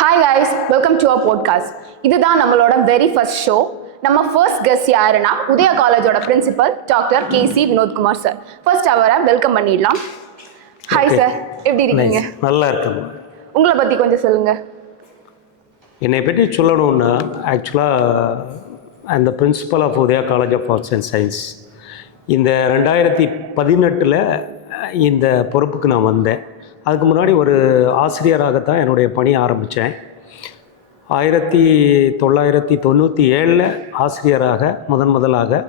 Hi guys, welcome to our podcast. இதுதான் நம்மளோட very first show. நம்ம ஃபர்ஸ்ட் கெஸ்ட் யாருன்னா உதயா காலேஜோட பிரின்சிபல் டாக்டர் கேசி வினோத்குமார் சார். ஃபர்ஸ்ட் அவரை வெல்கம் பண்ணிடலாம். ஹாய் சார், எப்படி இருக்கீங்க? நல்லா இருக்கேன். உங்களை பற்றி கொஞ்சம் சொல்லுங்க. என்னை பற்றி சொல்லணும்னா ஆக்சுவலாக அந்த principal of Udaya college of arts and science இந்த 2018 இந்த பொறுப்புக்கு நான் வந்தேன். அதுக்கு முன்னாடி ஒரு ஆசிரியராகத்தான் என்னுடைய பணி ஆரம்பித்தேன். 1997 ஆசிரியராக முதலாக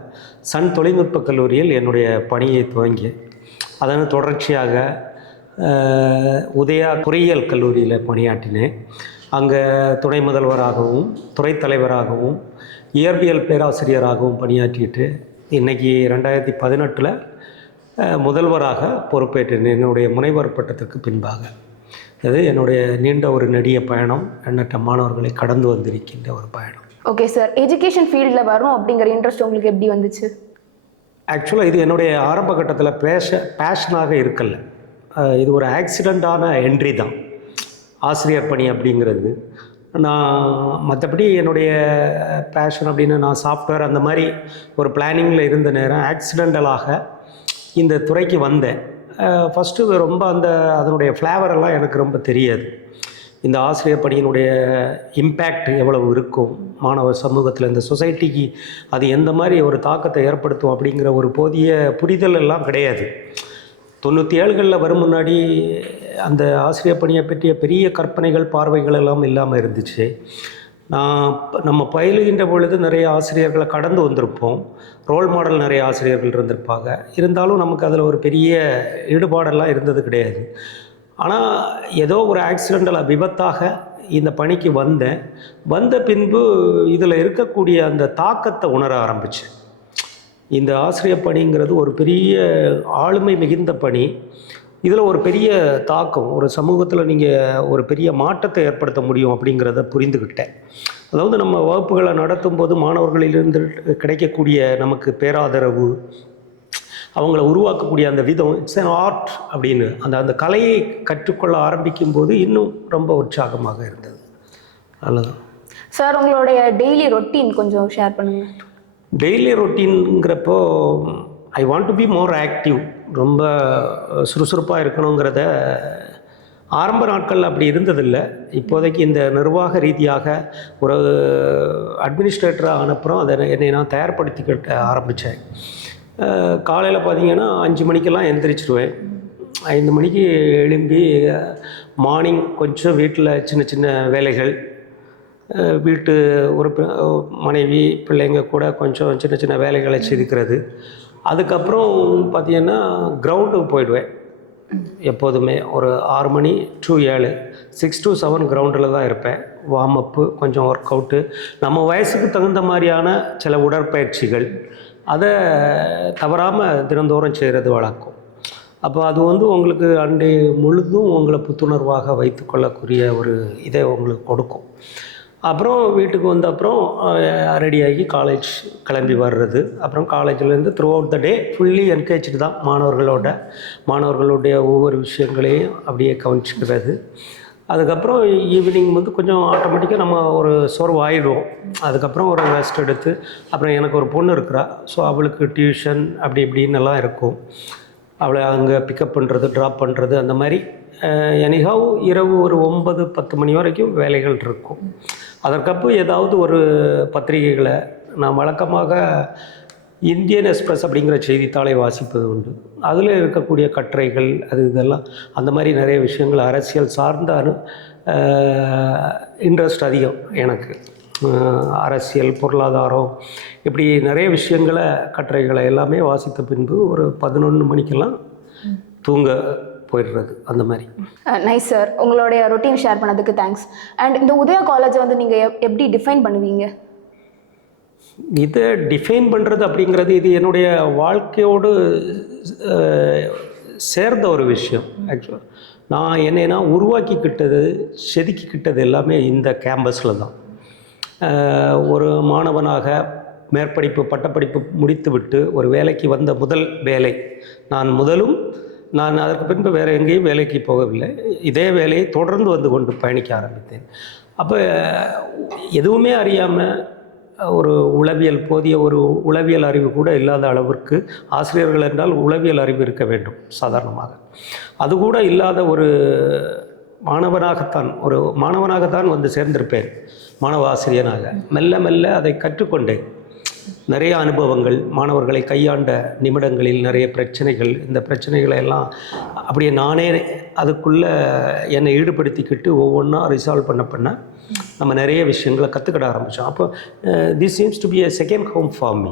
சன் தொழில்நுட்பக் கல்லூரியில் என்னுடைய பணியை துவங்கியேன். அதன் தொடர்ச்சியாக உதயா பொறியியல் கல்லூரியில் பணியாற்றினேன். அங்கே துணை முதல்வராகவும் துறை தலைவராகவும் இயற்பியல் பேராசிரியராகவும் பணியாற்றிட்டு இன்றைக்கி 2018 முதல்வராக பொறுப்பேற்றேன். என்னுடைய முனைவர் பட்டத்திற்கு பின்பாக அது என்னுடைய நீண்ட ஒரு நெடிய பயணம், எண்ணற்ற மாணவர்களை கடந்து வந்திருக்கின்ற ஒரு பயணம். ஓகே சார், எஜுகேஷன் ஃபீல்டில் வரணும் அப்படிங்கிற இன்ட்ரெஸ்ட் உங்களுக்கு எப்படி வந்துச்சு? ஆக்சுவலாக இது என்னுடைய ஆரம்ப கட்டத்தில் பேஷனாக இருக்கல. இது ஒரு ஆக்சிடெண்ட்டான என்ட்ரி தான் ஆசிரியர் பணி அப்படிங்கிறது. நான் மற்றபடி என்னுடைய பேஷன் அப்படின்னு நான் சாஃப்ட்வேர் அந்த மாதிரி ஒரு பிளானிங்கில் இருந்த நேரம் ஆக்சிடெண்டலாக இந்த துறைக்கு வந்தேன். ஃபஸ்ட்டு ரொம்ப அதனுடைய ஃப்ளேவரெல்லாம் எனக்கு ரொம்ப தெரியாது. இந்த ஆசிரியர் பணியினுடைய இம்பேக்ட் எவ்வளவு இருக்கும் மாணவர் சமூகத்தில், இந்த சொசைட்டிக்கு அது எந்த மாதிரி ஒரு தாக்கத்தை ஏற்படுத்தும் அப்படிங்கிற ஒரு போதிய புரிதல் எல்லாம் கிடையாது. 97களில் வரும் முன்னாடி அந்த ஆசிரியர் பணியை பற்றிய பெரிய கற்பனைகள் பார்வைகள் எல்லாம் இல்லாமல் இருந்துச்சு. நம்ம பயிலுகின்ற பொழுது நிறைய ஆசிரியர்களை கடந்து வந்திருப்போம். ரோல் மாடல் நிறைய ஆசிரியர்கள் இருந்திருப்பாங்க. இருந்தாலும் நமக்கு அதில் ஒரு பெரிய ஈடுபாடெல்லாம் இருந்தது கிடையாது. ஆனால் ஏதோ ஒரு ஆக்சிடெண்டல் விபத்தாக இந்த பணிக்கு வந்த பின்பு இதில் இருக்கக்கூடிய அந்த தாக்கத்தை உணர ஆரம்பித்தேன். இந்த ஆசிரியர் பணிங்கிறது ஒரு பெரிய ஆளுமை மிகுந்த பணி. இதில் ஒரு பெரிய தாக்கம், ஒரு சமூகத்தில் நீங்கள் ஒரு பெரிய மாற்றத்தை ஏற்படுத்த முடியும் அப்படிங்கிறத புரிந்துக்கிட்டேன். அதாவது நம்ம வகுப்புகளை நடத்தும் போது மாணவர்களிலிருந்து கிடைக்கக்கூடிய நமக்கு பேராதரவு, அவங்கள உருவாக்கக்கூடிய அந்த விதம், இட்ஸ் அன் ஆர்ட் அப்படின்னு அந்த கலையை கற்றுக்கொள்ள ஆரம்பிக்கும் போது இன்னும் ரொம்ப உற்சாகமாக இருந்தது. அவ்வளோதான் சார். உங்களுடைய டெய்லி ரொட்டீன் கொஞ்சம் ஷேர் பண்ணுங்கள். டெய்லி ரொட்டீன்ங்கிறப்போ I want to be more active. ரொம்ப சுறுசுறுப்பாக இருக்கணுங்கிறத ஆரம்ப நாட்களில் அப்படி இருந்ததில்லை. இப்போதைக்கு இந்த நிர்வாக ரீதியாக ஒரு அட்மினிஸ்ட்ரேட்டராக ஆனப்புறம் என்னை நான் தயார்படுத்திக்கிட்ட ஆரம்பித்தேன். காலையில் பார்த்திங்கன்னா 5 மணிக்கெல்லாம் எந்திரிச்சிடுவேன். 5 மணிக்கு எழும்பி மார்னிங் கொஞ்சம் வீட்டில் சின்ன சின்ன வேலைகள், வீட்டு ஒரு மனைவி பிள்ளைங்க கூட கொஞ்சம் சின்ன சின்ன வேலைகளை செதுக்கிறது. அதுக்கப்புறம் பார்த்திங்கன்னா கிரவுண்டுக்கு போயிடுவேன். எப்போதுமே ஒரு 6 மணி to 7, 6 to 7 கிரவுண்டில் தான் இருப்பேன். வார்ம் அப்பு, கொஞ்சம் ஒர்க் அவுட்டு, நம்ம வயசுக்கு தகுந்த மாதிரியான சில உடற்பயிற்சிகள், அதை தவறாமல் தினந்தோறும் செய்கிறது வழக்கம். அப்போ அது உங்களுக்கு அண்டை முழுதும் உங்களை புத்துணர்வாக வைத்து கொள்ளக்கூடிய ஒரு இதை உங்களுக்கு கொடுக்கும். அப்புறம் வீட்டுக்கு வந்த அப்புறம் ரெடியாகி காலேஜ் கிளம்பி வர்றது. அப்புறம் காலேஜ்லேருந்து through out the day fully engaged தான் மாணவர்களுடைய ஒவ்வொரு விஷயங்களையும் அப்படியே கவனிச்சுக்கிறது. அதுக்கப்புறம் ஈவினிங் கொஞ்சம் ஆட்டோமேட்டிக்காக நம்ம ஒரு சோர்வு ஆகிடுவோம். அதுக்கப்புறம் ஒரு ரெஸ்ட் எடுத்து, அப்புறம் எனக்கு ஒரு பொண்ணு இருக்கிறா. ஸோ அவளுக்கு டியூஷன் அப்படி இப்படின்னு எல்லாம் இருக்கும். அவளை அங்கே பிக்கப் பண்ணுறது, ட்ராப் பண்ணுறது, அந்த மாதிரி எனிஹாவ் இரவு ஒரு 9-10 மணி வரைக்கும் வேலைகள் இருக்கும். அதற்கப்புறம் ஏதாவது ஒரு பத்திரிகைகளை நான் வழக்கமாக இந்தியன் எக்ஸ்பிரஸ் அப்படிங்கிற செய்தித்தாளை வாசிப்பது உண்டு. அதில் இருக்கக்கூடிய கட்டுரைகள் இதெல்லாம் அந்த மாதிரி நிறைய விஷயங்கள், அரசியல் சார்ந்த இன்ட்ரெஸ்ட் அதிகம் எனக்கு. அரசியல், பொருளாதாரம், இப்படி நிறைய விஷயங்களை, கட்டுரைகளை எல்லாமே வாசித்த பின்பு ஒரு 11 மணிக்கெல்லாம் தூங்க போயிடுறது. அந்த மாதிரி. நைஸ் சார், உங்களுடைய ரொட்டீன் ஷேர் பண்ணதுக்கு தேங்க்ஸ். அண்ட் இந்த உதயா காலேஜை நீங்கள் எப்படி டிஃபைன் பண்ணுவீங்க? இதை டிஃபைன் பண்ணுறது அப்படிங்கிறது இது என்னுடைய வாழ்க்கையோடு சேர்ந்த ஒரு விஷயம். ஆக்சுவலாக நான் என்னென்னா உருவாக்கிக்கிட்டது, செதுக்கிக்கிட்டது எல்லாமே இந்த கேம்பஸில் தான். ஒரு மாணவனாக மேற்படிப்பு பட்டப்படிப்பு முடித்துவிட்டு ஒரு வேலைக்கு வந்த முதல் வேலை, நான் முதலும் நான் அதற்கு பின்பு வேறு எங்கேயும் வேலைக்கு போகவில்லை. இதே வேலையை தொடர்ந்து வந்து கொண்டு பயணிக்க ஆரம்பித்தேன். அப்போ எதுவுமே அறியாமல் ஒரு உளவியல் போதிய ஒரு உளவியல் அறிவு கூட இல்லாத அளவிற்கு, ஆசிரியர்கள் என்றால் உளவியல் அறிவு இருக்க வேண்டும் சாதாரணமாக, அது கூட இல்லாத ஒரு மாணவனாகத்தான் வந்து சேர்ந்திருப்பேன். மாணவ ஆசிரியனாக மெல்ல மெல்ல அதை கற்றுக்கொண்டேன். நிறைய அனுபவங்கள், மாணவர்களை கையாண்ட நிமிடங்களில் நிறைய பிரச்சனைகள், இந்த பிரச்சனைகளை எல்லாம் அப்படியே நானே அதுக்குள்ளே என்னை ஈடுபடுத்திக்கிட்டு ஒவ்வொன்றா ரிசால்வ் பண்ண நம்ம நிறைய விஷயங்களை கற்றுக்கிட ஆரம்பித்தோம். அப்போ this seems to be a second home for me.